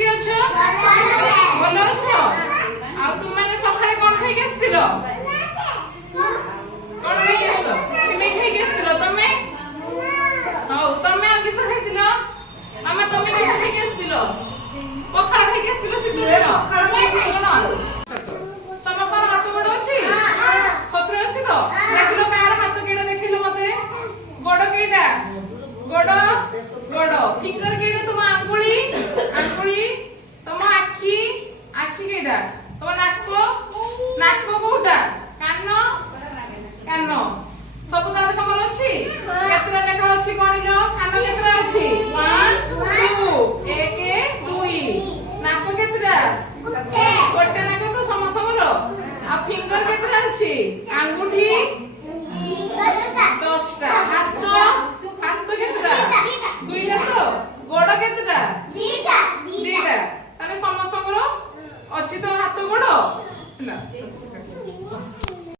केमती अछो बोलो अछो आ तुम माने सखाळे कोन खाइ के आस्तिलो कोन खाइ के आस्तो तुमे खाइ के आस्तिलो तमे हाउ तमे आ किस खाइतिलो मामा तमे किस खाइ के आस्तिलो पखाळ खाइ के आस्तिलो सिखिलो पखाळ खाइ के आस्तिलो ना समस्तर हाथ गोड़ अछि सत्र अछि तो देखिलो कार हाथ केडा देखिलो मते गोड़ केडा गोड़ गोड़ फिंगर केडा तुम आंगुली आंगुली तुम आखी आखी केडा तुम नाको नाको कोटा कानो कानो सब तार कमर अछि केतरा देखा अछि कोनिलो कानो केतरा अछि 1 2 1 2 नाको केतरा गोटे नाको तो समस्तकर आ फिंगर केतरा अछि आंगुठी 10टा हाथ हाथ केतरा दुईटा तो गोड़ केतरा दीटा दीटा ताने समस्तकर अछि तो हाथ गोड़ ना